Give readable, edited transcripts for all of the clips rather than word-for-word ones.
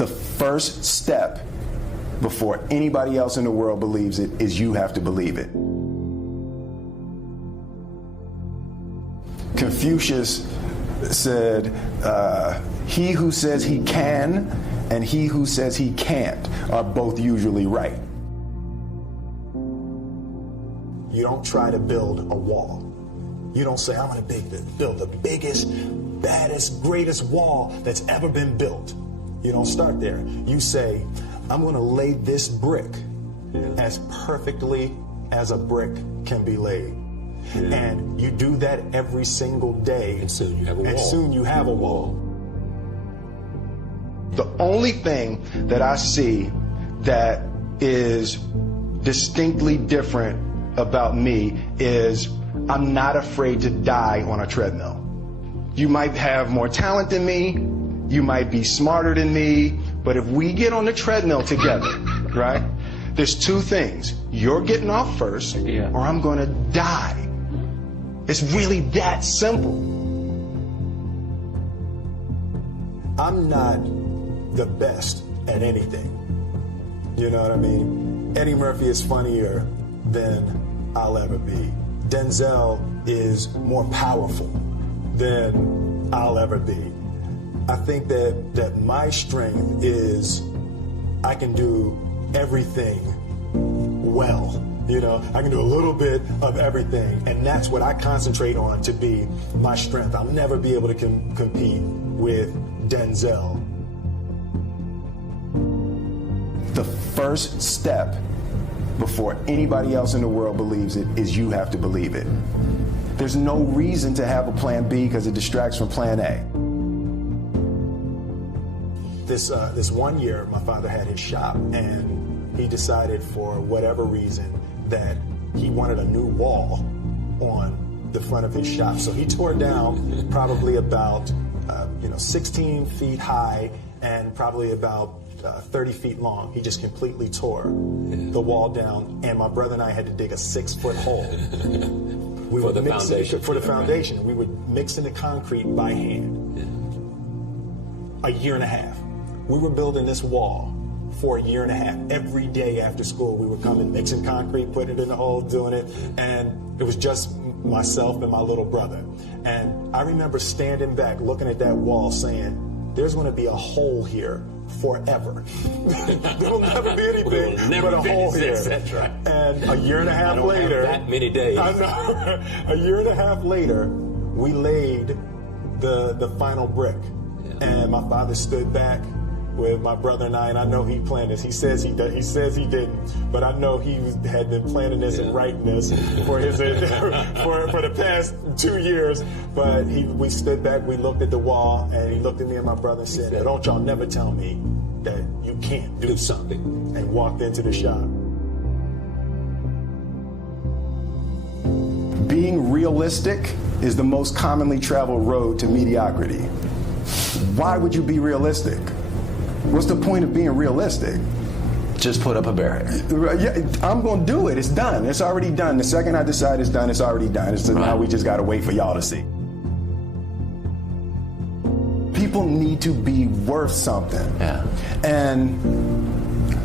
The first step before anybody else in the world believes it is you have to believe it. Confucius said, he who says he can and he who says he can't are both usually right. You don't try to build a wall. You don't say, I'm going to build the biggest, baddest, greatest wall that's ever been built. You don't start there. You say, I'm going to lay this brick as perfectly as a brick can be laid. And you do that every single day. And soon you have a wall. And soon you have a wall. The only thing that I see that is distinctly different about me is I'm not afraid to die on a treadmill. You might have more talent than me, you might be smarter than me, but if we get on the treadmill together, right, there's two things. You're getting off first, or I'm gonna die. It's really that simple. I'm not the best at anything. You know what I mean? Eddie Murphy is funnier than I'll ever be. Denzel is more powerful than I'll ever be. I think that my strength is I can do everything well. You know, I can do a little bit of everything, and that's what I concentrate on to be my strength. I'll never be able to compete with Denzel. The first step before anybody else in the world believes it is you have to believe it. There's no reason to have a plan B because it distracts from plan A. This one year, my father had his shop, and he decided for whatever reason that he wanted a new wall on the front of his shop. So he tore down probably about 16 feet high and probably about 30 feet long. He just completely tore the wall down, and my brother and I had to dig a 6-foot hole. For the foundation. For the foundation. We would mix in the concrete by hand. A year and a half. We were building this wall for a year and a half. Every day after school, we would come and mixing concrete, putting it in the hole, doing it, and it was just myself and my little brother. And I remember standing back, looking at that wall, saying, there's going to be a hole here forever. There'll never be anything but a hole here. That's right. And a year and a half later, that many days. I know, a year and a half later, we laid the final brick. And my father stood back with my brother and I know he planned this. He says he didn't, but I know he had been planning this and writing this for his for the past 2 years. But we stood back, we looked at the wall, and he looked at me and my brother and said, "Don't y'all never tell me that you can't do something," and walked into the shop. Being realistic is the most commonly traveled road to mediocrity. Why would you be realistic? What's the point of being realistic? Just put up a barrier. Yeah, I'm going to do it. It's done. It's already done. The second I decide it's done, it's already done. So now we just got to wait for y'all to see. People need to be worth something. Yeah. And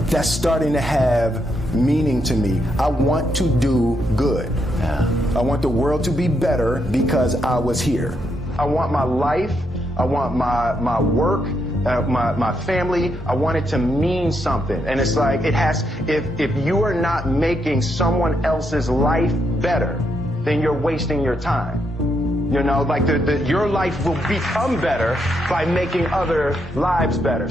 that's starting to have meaning to me. I want to do good. Yeah. I want the world to be better because I was here. I want my life, I want my work, my family, I want it to mean something. And it's like, if you are not making someone else's life better, then you're wasting your time. You know, like your life will become better by making other lives better.